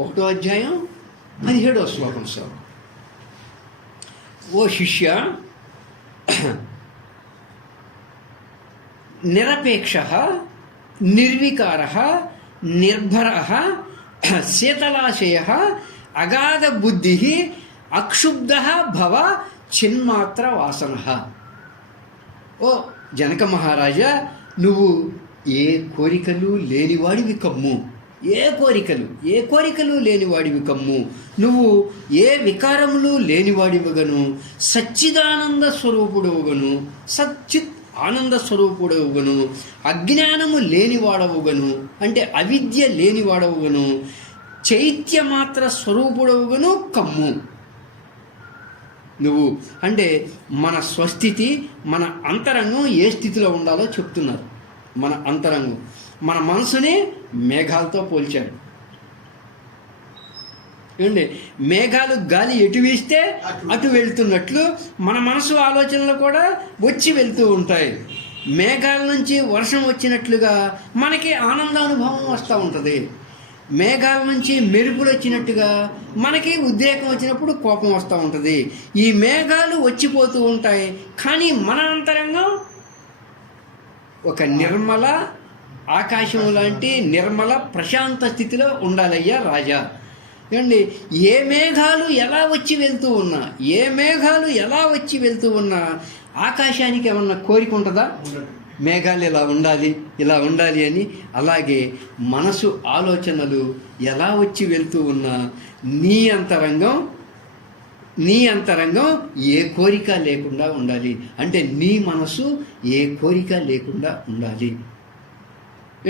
1వ అధ్యాయం 17వ శ్లోకం సార్. ఓ శిష్య, నిరపేక్ష నిర్వికార నిర్భర శీతలాశయ అగాధ బుద్ధి అక్షుబ్ధ భవ చిన్మాత్ర వాసన. ఓ జనక మహారాజా, నువ్వు ఏ కోరికలు లేనివాడివి కమ్ము. ఏ కోరికలు లేనివాడివి కమ్ము. నువ్వు ఏ వికారములు లేనివాడివిగను, సచ్చిదానంద స్వరూపుడవుగను, సచ్చిత్ ఆనంద స్వరూపుడవుగను, అజ్ఞానము లేనివాడవుగను అంటే అవిద్య లేనివాడవుగను, చైత్యమాత్ర స్వరూపుడవుగను కమ్ము. నువ్వు అంటే మన స్వస్థితి, మన అంతరంగం ఏ స్థితిలో ఉండాలో చెప్తున్నారు. మన అంతరంగం, మన మనసుని మేఘాలతో పోల్చారు. ఏమండి, మేఘాలు గాలి ఎటు వీస్తే అటు వెళ్తున్నట్లు మన మనసు ఆలోచనలు కూడా వచ్చి వెళ్తూ ఉంటాయి. మేఘాల నుంచి వర్షం వచ్చినట్లుగా మనకి ఆనందానుభవం వస్తూ ఉంటుంది. మేఘాల నుంచి మెరుపులు వచ్చినట్టుగా మనకి ఉద్రేకం వచ్చినప్పుడు కోపం వస్తూ ఉంటుంది. ఈ మేఘాలు వచ్చిపోతూ ఉంటాయి, కానీ మన అంతరంగం ఒక నిర్మల ఆకాశం లాంటి నిర్మల ప్రశాంత స్థితిలో ఉండాలయ్యా రాజా. ఏమండి, ఏ మేఘాలు ఎలా వచ్చి వెళ్తూ ఉన్నా ఆకాశానికి ఏమన్నా కోరిక ఉంటుందా? మేఘాలు ఇలా ఉండాలి అని. అలాగే మనసు ఆలోచనలు ఎలా వచ్చి వెళ్తూ ఉన్నా నీ అంతరంగం ఏ కోరిక లేకుండా ఉండాలి. అంటే నీ మనసు ఏ కోరిక లేకుండా ఉండాలి.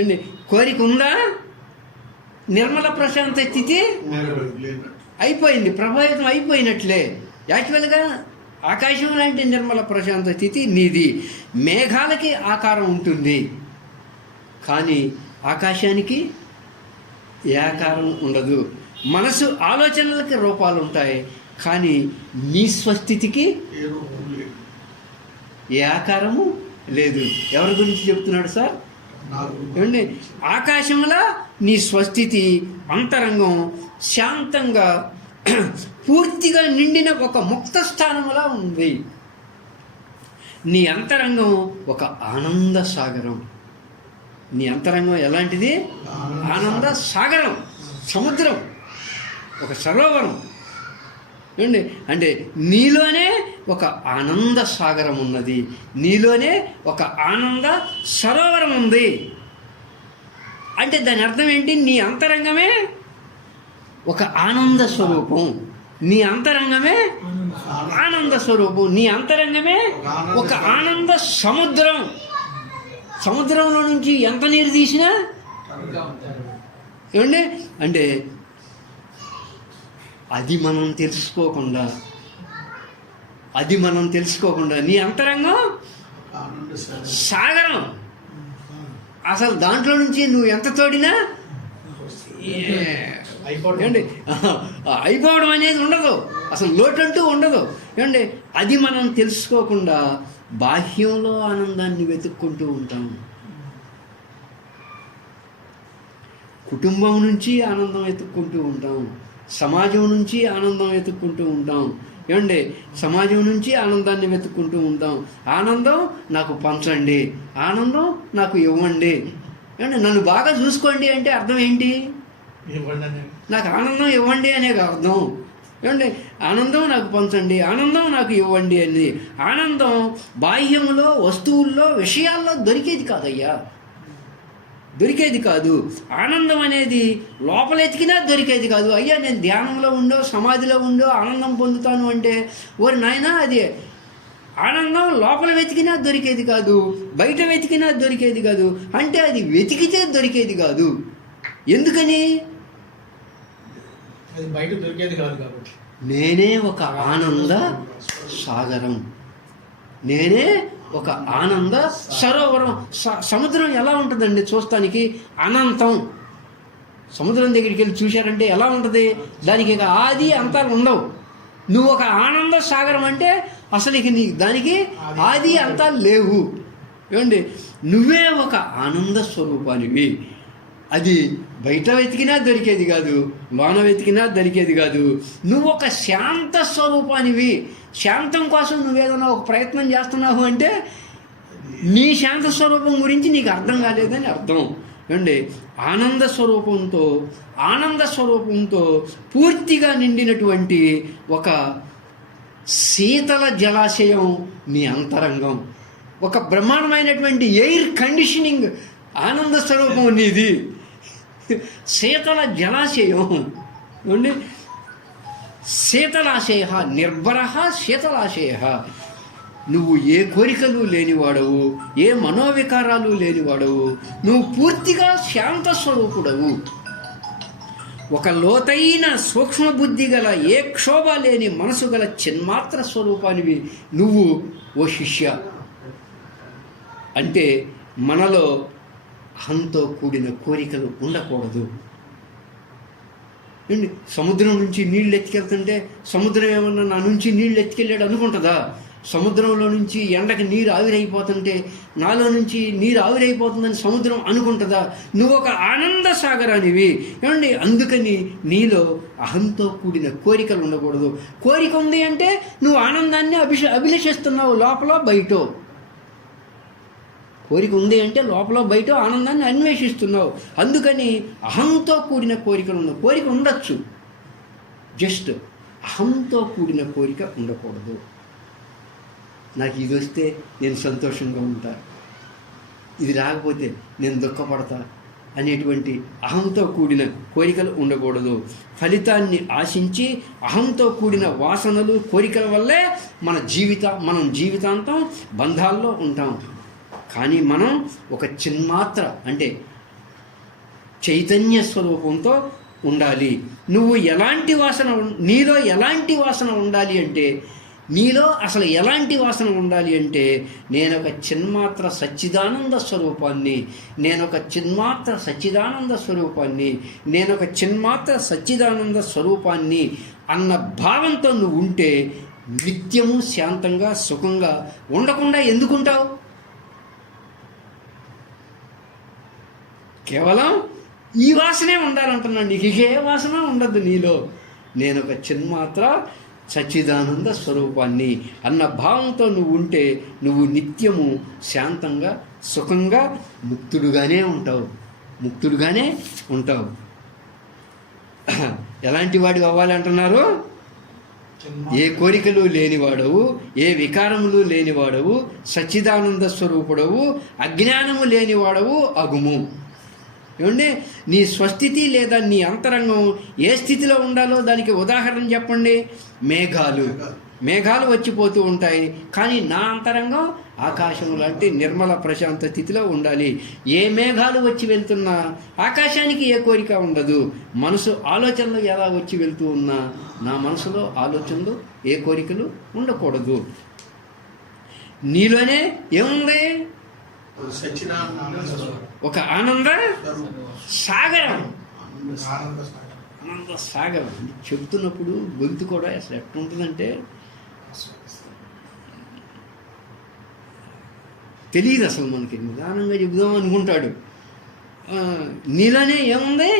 ఏంటి, కోరిక ఉందా? నిర్మల ప్రశాంత స్థితి అయిపోయింది, ప్రభావితం అయిపోయినట్లే. యాక్చువల్గా ఆకాశం లాంటి నిర్మల ప్రశాంత స్థితి నీది. మేఘాలకి ఆకారం ఉంటుంది, కానీ ఆకాశానికి ఏ ఆకారం ఉండదు. మనసు ఆలోచనలకి రూపాలు ఉంటాయి, కానీ నీ స్వస్థితికి ఏ ఆకారము లేదు. ఎవరి గురించి చెప్తున్నాడు సార్? ఏమండి, ఆకాశంలో నీ స్వస్థితి అంతరంగం శాంతంగా పూర్తిగా నిండిన ఒక ముక్త స్థానంలా ఉంది. నీ అంతరంగం ఒక ఆనంద సాగరం. నీ అంతరంగం ఎలాంటిది? ఆనంద సాగరం, సముద్రం, ఒక సరోవరం. ఏమండి, అంటే నీలోనే ఒక ఆనంద సాగరం ఉన్నది, నీలోనే ఒక ఆనంద సరోవరం ఉంది. అంటే దాని అర్థం ఏంటి? నీ అంతరంగమే ఒక ఆనంద స్వరూపం, నీ అంతరంగమే ఆనంద స్వరూపం, నీ అంతరంగమే ఒక ఆనంద సముద్రం. సముద్రంలో నుంచి ఎంత నీరు తీసినా ఏమండి, అంటే అది మనం తెలుసుకోకుండా నీ అంతరంగం సాగరం. అసలు దాంట్లో నుంచి నువ్వు ఎంత తోడినా ఏమండి అయిపోవడం అనేది ఉండదు, అసలు లోటంటూ ఉండదు. ఏమండి, అది మనం తెలుసుకోకుండా బాహ్యంలో ఆనందాన్ని వెతుక్కుంటూ ఉంటాం. కుటుంబం నుంచి ఆనందం వెతుక్కుంటూ ఉంటాం, సమాజం నుంచి ఆనందం వెతుక్కుంటూ ఉంటాం. ఏమండి, సమాజం నుంచి ఆనందాన్ని వెతుక్కుంటూ ఉంటాం. ఆనందం నాకు పంచండి, ఆనందం నాకు ఇవ్వండి, ఏమండి నన్ను బాగా చూసుకోండి అంటే అర్థం ఏంటి? నాకు ఆనందం ఇవ్వండి అనే అర్థం. ఏమండి, ఆనందం నాకు పంచండి, ఆనందం నాకు ఇవ్వండి అని. ఆనందం బాహ్యంలో, వస్తువుల్లో, విషయాల్లో దొరికేది కాదయ్యా, దొరికేది కాదు. ఆనందం అనేది లోపల ఎతికినా దొరికేది కాదు. అయ్యా నేను ధ్యానంలో ఉండో సమాధిలో ఉండో ఆనందం పొందుతాను అంటే ఓరి నాయనా, అది ఆనందం లోపల వెతికినా దొరికేది కాదు, బయట వెతికినా దొరికేది కాదు. అంటే అది వెతికితే దొరికేది కాదు. ఎందుకని? అది బయట దొరికేది కాదు కాబట్టి. నేనే ఒక ఆనంద సాగరం, నేనే ఒక ఆనంద సరోవరం. సముద్రం ఎలా ఉంటుందండి చూస్తానికి? అనంతం. సముద్రం దగ్గరికి వెళ్ళి చూశారంటే ఎలా ఉంటుంది? దానికి ఇక ఆది అంతాలు ఉండవు. నువ్వు ఒక ఆనంద సాగరం అంటే అసలు ఇక దానికి ఆది అంతాలు లేవు. ఏమండి, నువ్వే ఒక ఆనంద స్వరూపానివి. అది బయట వెతికినా దొరికేది కాదు, లోన వెతికినా దొరికేది కాదు. నువ్వు ఒక శాంత స్వరూపానివి. శాంతం కోసం నువ్వేదైనా ఒక ప్రయత్నం చేస్తున్నావు అంటే నీ శాంత స్వరూపం గురించి నీకు అర్థం కాలేదని అర్థం. ఏమండి, ఆనంద స్వరూపంతో పూర్తిగా నిండినటువంటి ఒక శీతల జలాశయం నీ అంతరంగం. ఒక బ్రహ్మాండమైనటువంటి ఎయిర్ కండిషనింగ్ ఆనంద స్వరూపం నీది. శీతల జలాశయం. ఏమండి, శీతలాశయ నిర్భర శీతలాశయ. నువ్వు ఏ కోరికలు లేనివాడవు, ఏ మనోవికారాలు లేనివాడవు. నువ్వు పూర్తిగా శాంత స్వరూపుడవు. ఒక లోతైన సూక్ష్మ బుద్ధి గల, ఏ క్షోభ లేని మనసు గల చిన్మాత్ర స్వరూపానివి నువ్వు ఓ శిష్య. అంటే మనలో అహంతో కూడిన కోరికలు ఉండకూడదు. సముద్రం నుంచి నీళ్ళు ఎత్తుకెళ్తుంటే సముద్రం ఏమన్నా నా నుంచి నీళ్ళు ఎత్తుకెళ్ళాడు అనుకుంటుందా? సముద్రంలో నుంచి ఎండకి నీరు ఆవిరైపోతుంటే నాలో నుంచి నీరు ఆవిరైపోతుందని సముద్రం అనుకుంటుందా? నువ్వు ఒక ఆనంద సాగరానివి. ఏమండి, అందుకని నీలో అహంతో కూడిన కోరికలు ఉండకూడదు. కోరిక ఉంది అంటే నువ్వు ఆనందాన్ని అభిలషిస్తున్నావు, లోపల బయట. కోరిక ఉంది అంటే లోపల బయట ఆనందాన్ని అన్వేషిస్తున్నావు. అందుకని అహంతో కూడిన కోరికలు ఉన్న కోరిక ఉండొచ్చు, జస్ట్ అహంతో కూడిన కోరిక ఉండకూడదు. నాకు ఇది వస్తే నేను సంతోషంగా ఉంటా, ఇది రాకపోతే నేను దుఃఖపడతా అనేటువంటి అహంతో కూడిన కోరికలు ఉండకూడదు. ఫలితాన్ని ఆశించి అహంతో కూడిన వాసనలు, కోరికల వల్లే మనం జీవితాంతం బంధాల్లో ఉంటాం. కానీ మనం ఒక చిన్మాత్ర అంటే చైతన్య స్వరూపంతో ఉండాలి. నువ్వు నీలో ఎలాంటి వాసన ఉండాలి అంటే, నీలో అసలు ఎలాంటి వాసన ఉండాలి అంటే, నేనొక చిన్మాత్ర సచ్చిదానంద స్వరూపాన్ని, నేనొక చిన్మాత్ర సచ్చిదానంద స్వరూపాన్ని అన్న భావంతో నువ్వు ఉంటే నిత్యము శాంతంగా సుఖంగా ఉండకుండా ఎందుకుంటావు? కేవలం ఈ వాసనే ఉండాలంటున్నాను. నీకు ఏ వాసన ఉండదు నీలో. నేను ఒక చిన్మాత్ర సచ్చిదానంద స్వరూపాన్ని అన్న భావంతో నువ్వు ఉంటే నువ్వు నిత్యము శాంతంగా సుఖంగా ముక్తుడుగానే ఉంటావు. ఎలాంటి వాడివి అవ్వాలి అంటున్నారు? ఏ కోరికలు లేనివాడవు, ఏ వికారములు లేనివాడవు, సచ్చిదానంద స్వరూపుడవు, అజ్ఞానము లేనివాడవు అగుము. ఏమండి, నీ స్వస్థితి లేదా నీ అంతరంగం ఏ స్థితిలో ఉండాలో దానికి ఉదాహరణ చెప్పండి. మేఘాలు వచ్చిపోతూ ఉంటాయి, కానీ నా అంతరంగం ఆకాశం లాంటి నిర్మల ప్రశాంత స్థితిలో ఉండాలి. ఏ మేఘాలు వచ్చి వెళ్తున్నా ఆకాశానికి ఏ కోరిక ఉండదు. మనసు ఆలోచనలు ఎలా వచ్చి వెళ్తూ ఉన్నా నా మనసులో ఆలోచనలు ఏ కోరికలు ఉండకూడదు. నీలోనే ఏముంది? ఒక ఆనంద సాగరం. చెప్తున్నప్పుడు గొంతు కూడా అసలు ఎట్లుంటుందంటే తెలియదు అసలు మనకి. నిదానంగా చెబుదాం అనుకుంటాడు. నీలోనే ఏముంది?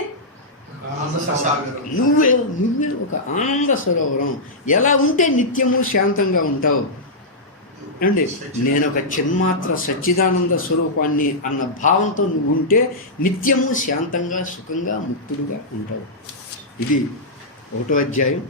నువ్వే ఒక ఆనంద సరోవరం. ఎలా ఉంటే నిత్యము శాంతంగా ఉంటావు అండి. నేను ఒక చిన్మాత్ర సచ్చిదానంద స్వరూపాన్ని అన్న భావంతో నువ్వు ఉంటే నిత్యము శాంతంగా సుఖంగా ముక్తుడుగా ఉంటావు. ఇది 1వ అధ్యాయం.